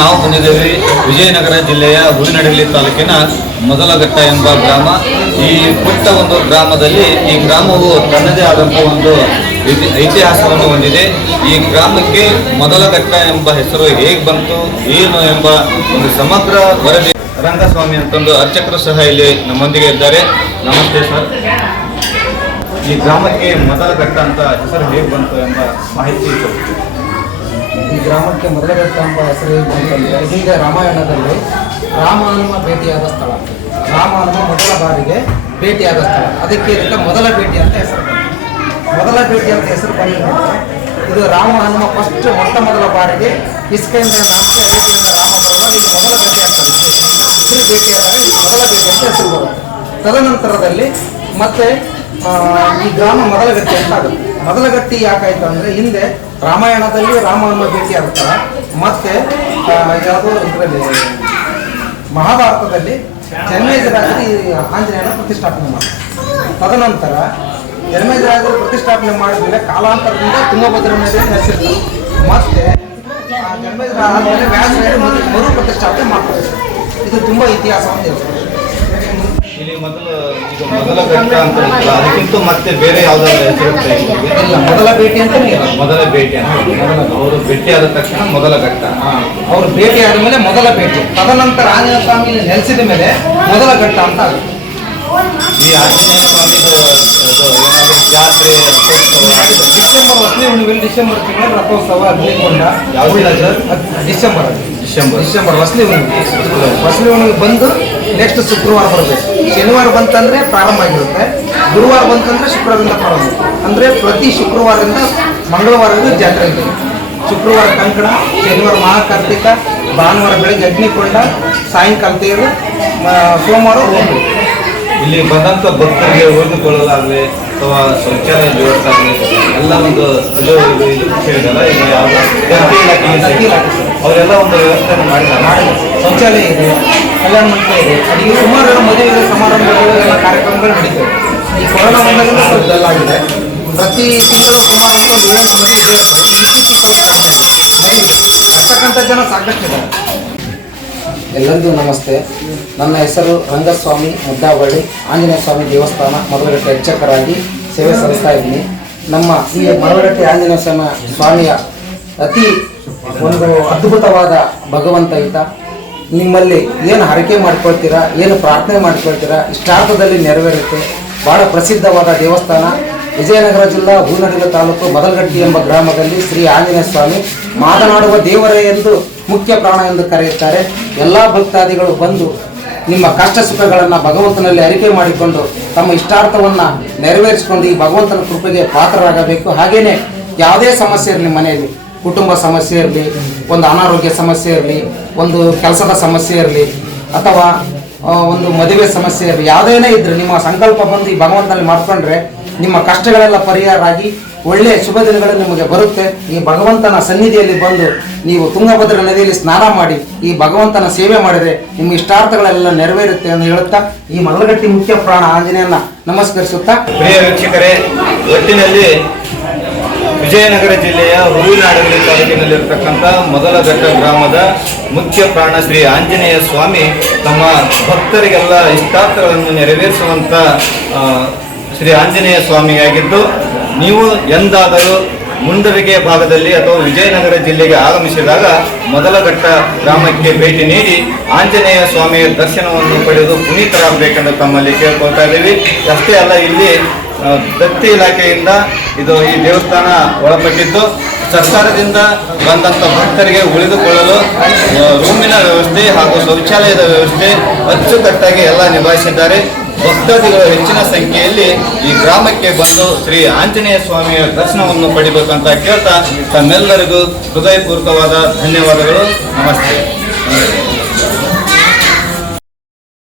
ನಾವು ಬಂದಿದ್ದೇವೆ ವಿಜಯನಗರ ಜಿಲ್ಲೆಯ ಹೂವಿನಡಗಲಿ ತಾಲೂಕಿನ ಮೊದಲಘಟ್ಟ ಎಂಬ ಗ್ರಾಮ. ಈ ಪುಟ್ಟ ಒಂದು ಗ್ರಾಮದಲ್ಲಿ ಈ ಗ್ರಾಮವು ತನ್ನದೇ ಆದಂತಹ ಒಂದು ಐತಿಹಾಸವನ್ನು ಹೊಂದಿದೆ. ಈ ಗ್ರಾಮಕ್ಕೆ ಮೊದಲಘಟ್ಟ ಎಂಬ ಹೆಸರು ಹೇಗೆ ಬಂತು, ಏನು ಎಂಬ ಒಂದು ಸಮಗ್ರ ವರದಿ ರಂಗಸ್ವಾಮಿ ಅಂತಂದು ಅರ್ಚಕರು ಸಹ ಇಲ್ಲಿ ನಮ್ಮೊಂದಿಗೆ ಇದ್ದಾರೆ. ನಮಸ್ತೆ ಸರ್. ಈ ಗ್ರಾಮಕ್ಕೆ ಮೊದಲಘಟ್ಟ ಅಂತ ಹೆಸರು ಹೇಗೆ ಬಂತು ಎಂಬ ಮಾಹಿತಿ ಈ ಗ್ರಾಮಕ್ಕೆ ಮೊದಲಘಟ್ಟ ಎಂಬ ಹೆಸರು ಅಂತಂದರೆ ಹಿಂದೆ ರಾಮಾಯಣದಲ್ಲಿ ರಾಮ ಹನುಮ ಭೇಟಿಯಾದ ಸ್ಥಳ. ರಾಮ ಹನುಮ ಮೊದಲ ಬಾರಿಗೆ ಭೇಟಿಯಾದ ಸ್ಥಳ. ಅದಕ್ಕೆ ಇದಕ್ಕೆ ಮೊದಲ ಭೇಟಿ ಅಂತ ಹೆಸರು. ಮೊದಲ ಭೇಟಿ ಅಂತ ಹೆಸರು ಬಂದ ಇದು ರಾಮ ಹನುಮ ಫಸ್ಟ್ ಮೊಟ್ಟ ಮೊದಲ ಬಾರಿಗೆ ಇಸ್ಕೆಯಿಂದ ನಾಲ್ಕು ಭೇಟಿಯಿಂದ ರಾಮ ಬರುವಾಗ ಇದು ಮೊದಲ ಭೇಟಿ ಅಂತ ಇಬ್ಬರು ಭೇಟಿಯಾದಾಗ ಇದು ಮೊದಲ ಭೇಟಿ ಅಂತ ಹೆಸರು ಬರುತ್ತೆ. ತದನಂತರದಲ್ಲಿ ಮತ್ತೆ ಈ ಗ್ರಾಮ ಮೊದಲಗಟ್ಟಿ ಅಂತ ಆಗುತ್ತೆ. ಮೊದಲಗಟ್ಟಿ ಯಾಕಾಯ್ತು ಅಂದ್ರೆ ಹಿಂದೆ ರಾಮಾಯಣದಲ್ಲಿ ರಾಮ ಅನ್ನೋ ಭೇಟಿ ಆಗ್ತಾರ ಮತ್ತೆ ಯಾವುದೋ ಇದರಲ್ಲಿ, ಮಹಾಭಾರತದಲ್ಲಿ ಈ ಆಂಜನೇಯನ ಪ್ರತಿಷ್ಠಾಪನೆ ಮಾಡ್ತಾರೆ. ತದನಂತರ ಜನ್ಮೇಜರಾಜರು ಪ್ರತಿಷ್ಠಾಪನೆ ಮಾಡಿದ್ಮೇಲೆ ಕಾಲಾಂತರದಿಂದ ತುಂಗಭದ್ರ ಮೇಲೆ ನಡೆಸಿದ್ರು. ಮತ್ತೆ ಮರು- ಪ್ರತಿಷ್ಠಾಪನೆ ಮಾಡ್ತಾರೆ. ಇದು ತುಂಬಾ ಇತಿಹಾಸ ಅಂತ ಹೇಳ್ತಾರೆ ಇಲ್ಲಿ ಮೊದಲು ಈಗ ಮೊದಲ ಘಟ್ಟ ಅಂತ ಇರ್ತಲ್ಲ, ಅದಕ್ಕಿಂತ ಮತ್ತೆ ಬೇರೆ ಯಾವ್ದಾದ್ರು ಹೆಸರಿರುತ್ತೆ ಇಲ್ಲಿಗೆ? ಇಲ್ಲ ಮೊದಲ ಭೇಟಿ ಇಲ್ಲ ಮೊದಲ ಭೇಟಿ ಅಂತ ಅವರು ಭೇಟಿ ಆದ ತಕ್ಷಣ ಮೊದಲ ಘಟ್ಟ ಅವರು ಭೇಟಿ ಆದಮೇಲೆ ಮೊದಲ ಭೇಟಿ. ತದನಂತರ ಆಂಜನೇಯ ಸ್ವಾಮಿ ನೆಲೆಸಿದ ಮೇಲೆ ಮೊದಲ ಘಟ್ಟ ಅಂತ ಆಗುತ್ತೆ. ಈ ಆಂಜನೇಯ ಸ್ವಾಮಿ ಅದು ಏನಾದ್ರು ಜಾತ್ರೆ ರಥೋತ್ಸವ ಅದು ಡಿಸೆಂಬರ್ ಹತ್ತನೇ ಹುಣ್ಣಿಮೆಯಲ್ಲಿ ಡಿಸೆಂಬರ್ ತಿಂಗಳ ರಥೋತ್ಸವ ಅಗ್ನಿಕೊಂಡ ಯಾವ ದಿನ ಸರ್? ಡಿಸೆಂಬರ್. ಡಿಸೆಂಬರ್. ಡಿಸೆಂಬರ್ ಹೊಸಲಿ ಹುಣ್ಣಿಮೆ. ವಸಲಿ ಹುಣ್ಣಿಮೆ ಬಂದು ನೆಕ್ಸ್ಟ್ ಶುಕ್ರವಾರ ಬರಬೇಕು ಶನಿವಾರ ಬಂತಂದ್ರೆ ಪ್ರಾರಂಭ ಆಗಿರುತ್ತೆ. ಗುರುವಾರ ಬಂತಂದ್ರೆ ಶುಕ್ರವಾರದಿಂದ ಪ್ರಾರಂಭ. ಅಂದ್ರೆ ಪ್ರತಿ ಶುಕ್ರವಾರದಿಂದ ಮಂಗಳವಾರದಿಂದ ಜಾತ್ರೆ ಇದೆ. ಶುಕ್ರವಾರ ಕಂಕಣ ಶನಿವಾರ ಮಹಾಕಾರ್ತಿಕ ಭಾನುವಾರ ಬೆಳಗ್ಗೆ ಅಗ್ನಿಕೊಂಡ ಸಾಯಂಕಾಲ ತೇರು ಸೋಮವಾರ ಹೋಗಿ ಇಲ್ಲಿ ಬಂದಂತ ಭಕ್ತರಿಗೆ ಉಳಿದುಕೊಳ್ಳಲಾಗಲಿ ಅಥವಾ ಶೌಚಾಲಯ ಆಗಲಿ ಎಲ್ಲ ಒಂದು ಇದು ಇದು ಯಾವ. ಅವರೆಲ್ಲ ಒಂದು ವ್ಯವಸ್ಥೆಯನ್ನು ಮಾಡಿದ್ದಾರೆ. ಮಾಡಿ ಶೌಚಾಲಯ ಇದೆ. ಕಲ್ಯಾಣ ಮಂಟಪ ಇದೆ. ಅಲ್ಲಿಗೆ ಸುಮಾರು ಸಮಾರಂಭಗಳು, ಎಲ್ಲ ಕಾರ್ಯಕ್ರಮಗಳು ನಡೀತವೆ. ಈ ಕೊರೋನಾ ಬಂದಾಗಿಂದ ಸ್ವಲ್ಪ ಡಲ್ ಆಗಿದೆ. ಪ್ರತಿ ತಿಂಗಳು ಸುಮಾರು ಬರ್ತಕ್ಕಂಥ ಜನ ಸಾಕಷ್ಟಿದ್ದಾರೆ. ಎಲ್ಲರಿಗೂ ನಮಸ್ತೆ. ನನ್ನ ಹೆಸರು ರಂಗಸ್ವಾಮಿ ಮುದ್ದಾವಳ್ಳಿ, ಆಂಜನೇಯ ಸ್ವಾಮಿ ದೇವಸ್ಥಾನ ಮರಳಗಟ್ಟೆ ಅರ್ಚಕರಾಗಿ ಸೇವೆ ಸಲ್ಲಿಸ್ತಾ ಇದ್ದೀನಿ. ನಮ್ಮ ಈ ಮರಳಗಟ್ಟೆ ಆಂಜನೇಯ ಸ್ವಾಮಿ ಸ್ವಾಮಿಯ ಅತಿ ಒಂದು ಅದ್ಭುತವಾದ ಭಗವಂತ ನಿಮ್ಮಲ್ಲಿ ಏನು ಹರಕೆ ಮಾಡ್ಕೊಳ್ತೀರಾ, ಏನು ಪ್ರಾರ್ಥನೆ ಮಾಡ್ಕೊಳ್ತೀರಾ, ಇಷ್ಟಾರ್ಥದಲ್ಲಿ ನೆರವೇರುತ್ತೆ. ಬಹಳ ಪ್ರಸಿದ್ಧವಾದ ದೇವಸ್ಥಾನ, ವಿಜಯನಗರ ಜಿಲ್ಲಾ ಹೂನಡಿಗ ತಾಲೂಕು ಮದಲಗಟ್ಟಿ ಎಂಬ ಗ್ರಾಮದಲ್ಲಿ ಶ್ರೀ ಆಂಜನೇಯ ಸ್ವಾಮಿ ಮಾತನಾಡುವ ದೇವರೇ ಎಂದು ಮುಖ್ಯ ಪ್ರಾಣ ಎಂದು ಕರೆಯುತ್ತಾರೆ. ಎಲ್ಲ ಭಕ್ತಾದಿಗಳು ಬಂದು ನಿಮ್ಮ ಕಷ್ಟ ಸುಖಗಳನ್ನು ಭಗವಂತನಲ್ಲಿ ಅರಿಕೆ ಮಾಡಿಕೊಂಡು ತಮ್ಮ ಇಷ್ಟಾರ್ಥವನ್ನು ನೆರವೇರಿಸಿಕೊಂಡು ಈ ಭಗವಂತನ ಕೃಪೆಗೆ ಪಾತ್ರರಾಗಬೇಕು. ಹಾಗೆಯೇ ಯಾವುದೇ ಸಮಸ್ಯೆ ಇರಲಿ ಮನೆಯಲ್ಲಿ ಕುಟುಂಬ ಸಮಸ್ಯೆ ಇರಲಿ, ಒಂದು ಅನಾರೋಗ್ಯ ಸಮಸ್ಯೆ ಇರಲಿ, ಒಂದು ಕೆಲಸದ ಸಮಸ್ಯೆ ಇರಲಿ, ಅಥವಾ ಒಂದು ಮದುವೆ ಸಮಸ್ಯೆ ಇರಲಿ, ಯಾವುದೇನೇ ಇದ್ರೆ ನಿಮ್ಮ ಸಂಕಲ್ಪ ಬಂದು ಈ ಭಗವಂತನಲ್ಲಿ ಮಾಡ್ಕೊಂಡ್ರೆ ನಿಮ್ಮ ಕಷ್ಟಗಳೆಲ್ಲ ಪರಿಹಾರ ಆಗಿ ಒಳ್ಳೆಯ ಶುಭ ದಿನಗಳು ನಿಮಗೆ ಬರುತ್ತೆ. ಈ ಭಗವಂತನ ಸನ್ನಿಧಿಯಲ್ಲಿ ಬಂದು ನೀವು ತುಂಗಭದ್ರ ನದಿಯಲ್ಲಿ ಸ್ನಾನ ಮಾಡಿ, ಈ ಭಗವಂತನ ಸೇವೆ ಮಾಡಿದರೆ ನಿಮ್ಮ ಇಷ್ಟಾರ್ಥಗಳೆಲ್ಲ ನೆರವೇರುತ್ತೆ ಅಂತ ಹೇಳುತ್ತಾ, ಈ ಮಲಗಟ್ಟಿ ಮುಖ್ಯ ಪ್ರಾಣ ಆಂಜನೇಯನ ನಮಸ್ಕರಿಸುತ್ತಾ. ಪ್ರಿಯ ವೀಕ್ಷಕರೇ, ಒಟ್ಟಿನಲ್ಲಿ ವಿಜಯನಗರ ಜಿಲ್ಲೆಯ ಹೂವಿನಾಡಗಲಿ ತಾಲೂಕಿನಲ್ಲಿರತಕ್ಕಂಥ ಮೊದಲ ಘಟ್ಟ ಗ್ರಾಮದ ಮುಖ್ಯ ಪ್ರಾಣ ಶ್ರೀ ಆಂಜನೇಯ ಸ್ವಾಮಿ ತಮ್ಮ ಭಕ್ತರಿಗೆಲ್ಲ ಇಷ್ಟಾರ್ಥಗಳನ್ನು ನೆರವೇರಿಸುವಂಥ ಶ್ರೀ ಆಂಜನೇಯ ಸ್ವಾಮಿಯಾಗಿದ್ದು, ನೀವು ಎಂದಾದರೂ ಮುಂಡರಿಗೆ ಭಾಗದಲ್ಲಿ ಅಥವಾ ವಿಜಯನಗರ ಜಿಲ್ಲೆಗೆ ಆಗಮಿಸಿದಾಗ ಮೊದಲ ಘಟ್ಟ ಗ್ರಾಮಕ್ಕೆ ಭೇಟಿ ನೀಡಿ ಆಂಜನೇಯ ಸ್ವಾಮಿಯ ದರ್ಶನವನ್ನು ಪಡೆದು ಪುನೀತರಾಗಬೇಕೆಂದು ತಮ್ಮಲ್ಲಿ ಕೇಳ್ಕೊಳ್ತಾ ಇದ್ದೀವಿ. ಅಷ್ಟೇ ಅಲ್ಲ, ಇಲ್ಲಿ ದತ್ತಿ ಇಲಾಖೆಯಿಂದ ಇದು ಈ ದೇವಸ್ಥಾನ ಒಳಪಟ್ಟಿದ್ದು. ಸರ್ಕಾರದಿಂದ ಬಂದಂಥ ಭಕ್ತರಿಗೆ ಉಳಿದುಕೊಳ್ಳಲು ರೂಮಿನ ವ್ಯವಸ್ಥೆ ಹಾಗೂ ಶೌಚಾಲಯದ ವ್ಯವಸ್ಥೆ ಅಚ್ಚುಕಟ್ಟಾಗಿ ಎಲ್ಲ ನಿಭಾಯಿಸಿದ್ದಾರೆ. ಭಕ್ತಾದಿಗಳು ಹೆಚ್ಚಿನ ಸಂಖ್ಯೆಯಲ್ಲಿ ಈ ಗ್ರಾಮಕ್ಕೆ ಬಂದು ಶ್ರೀ ಆಂಜನೇಯ ಸ್ವಾಮಿಯ ದರ್ಶನವನ್ನು ಪಡಿಬೇಕಂತ ಕೇಳ್ತಾ ತಮ್ಮೆಲ್ಲರಿಗೂ ಹೃದಯಪೂರ್ವಕವಾದ ಧನ್ಯವಾದಗಳು. ನಮಸ್ತೆ.